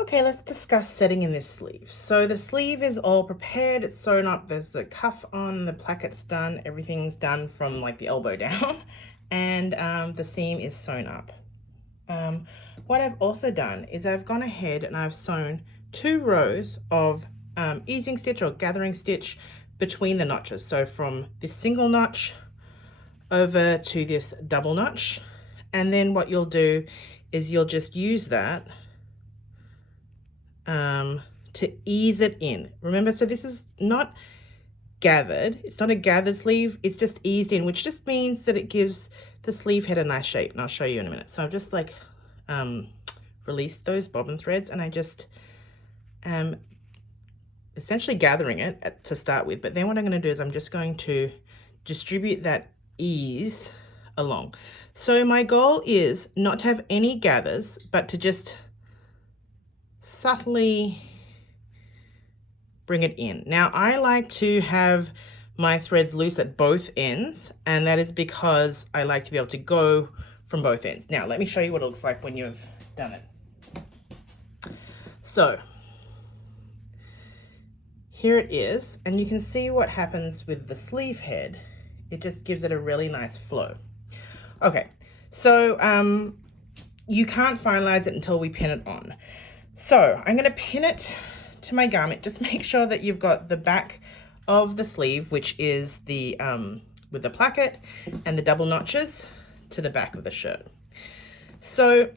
Okay, let's discuss setting in this sleeve. So the sleeve is all prepared, it's sewn up, there's the cuff on, the placket's done, everything's done from like the elbow down, and the seam is sewn up. What I've also done is I've gone ahead and I've sewn 2 rows of easing stitch or gathering stitch between the notches. So from this single notch over to this double notch, and then what you'll do is you'll just use that to ease it in. Remember, so this is not gathered, it's not a gathered sleeve, it's just eased in, which just means that it gives the sleeve head a nice shape, and I'll show you in a minute. So I've just like released those bobbin threads, and I just essentially gathering it to start with, but then what I'm going to do is I'm just going to distribute that ease along. So my goal is not to have any gathers, but to just subtly bring it in. Now I like to have my threads loose at both ends, and that is because I like to be able to go from both ends. Now let me show you what it looks like when you've done it. So here it is, and you can see what happens with the sleeve head. It just gives it a really nice flow. Okay, so you can't finalize it until we pin it on. So I'm going to pin it to my garment. Just make sure that you've got the back of the sleeve, which is the with the placket and the double notches to the back of the shirt. So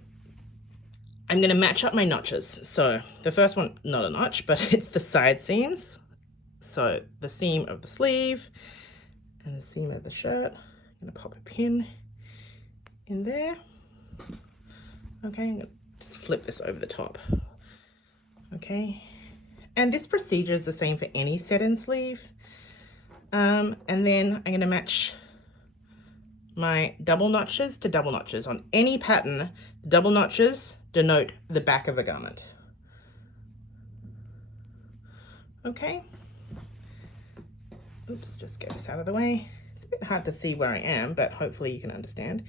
I'm going to match up my notches. So the first one, not a notch, but it's the side seams. So the seam of the sleeve and the seam of the shirt. I'm going to pop a pin in there. Okay, I'm going to just flip this over the top. Okay, and this procedure is the same for any set-in sleeve. And then I'm going to match my double notches to double notches. On any pattern, the double notches denote the back of a garment. Okay. Oops, just get this out of the way. It's a bit hard to see where I am, but hopefully you can understand.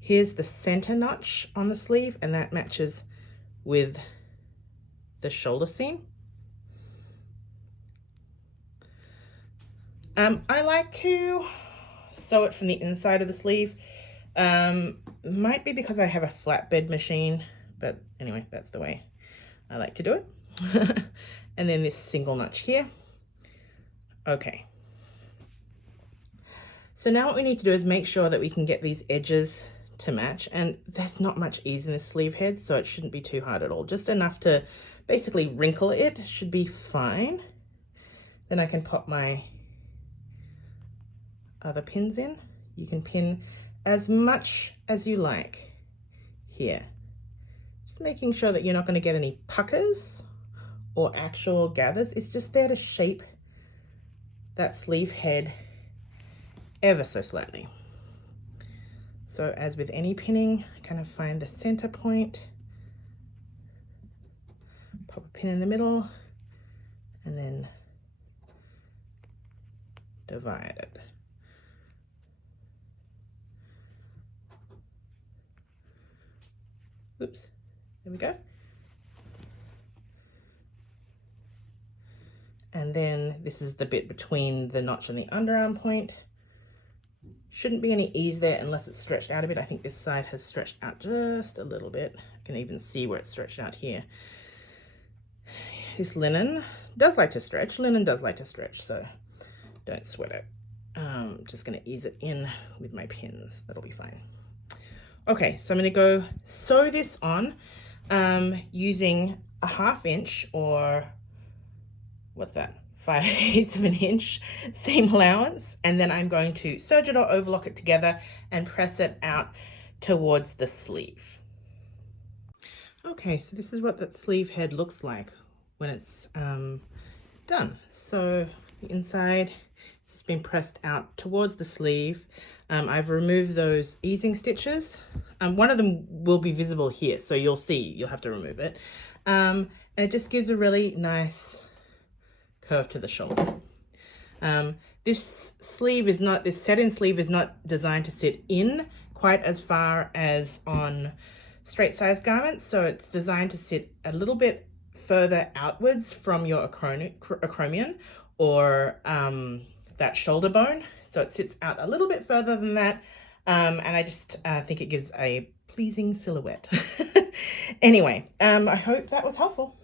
Here's the center notch on the sleeve, and that matches with the shoulder seam. I like to sew it from the inside of the sleeve. Might be because I have a flatbed machine, but anyway, that's the way I like to do it. And then this single notch here. Okay. So now what we need to do is make sure that we can get these edges to match, and there's not much ease in this sleeve head, so it shouldn't be too hard at all. Just enough to basically wrinkle it should be fine. Then I can pop my other pins in. You can pin as much as you like here. Just making sure that you're not going to get any puckers or actual gathers. It's just there to shape that sleeve head ever so slightly. So as with any pinning, kind of find the center point, pop a pin in the middle, and then divide it. Oops, there we go. And then this is the bit between the notch and the underarm point. Shouldn't be any ease there unless it's stretched out a bit. I think this side has stretched out just a little bit. I can even see where it's stretched out here. This linen does like to stretch. Linen does like to stretch, so don't sweat it. Just going to ease it in with my pins. That'll be fine. Okay, so I'm going to go sew this on using a 1/2 inch, or what's that, 5/8 of an inch seam allowance, and then I'm going to serge it or overlock it together and press it out towards the sleeve. Okay, so this is what that sleeve head looks like when it's done. So the inside has been pressed out towards the sleeve. I've removed those easing stitches. One of them will be visible here, so you'll see, you'll have to remove it. And it just gives a really nice curve to the shoulder. This sleeve is not, this set-in sleeve is not designed to sit in quite as far as on straight size garments, so it's designed to sit a little bit further outwards from your acromion or that shoulder bone. So it sits out a little bit further than that, and I just think it gives a pleasing silhouette. Anyway, I hope that was helpful.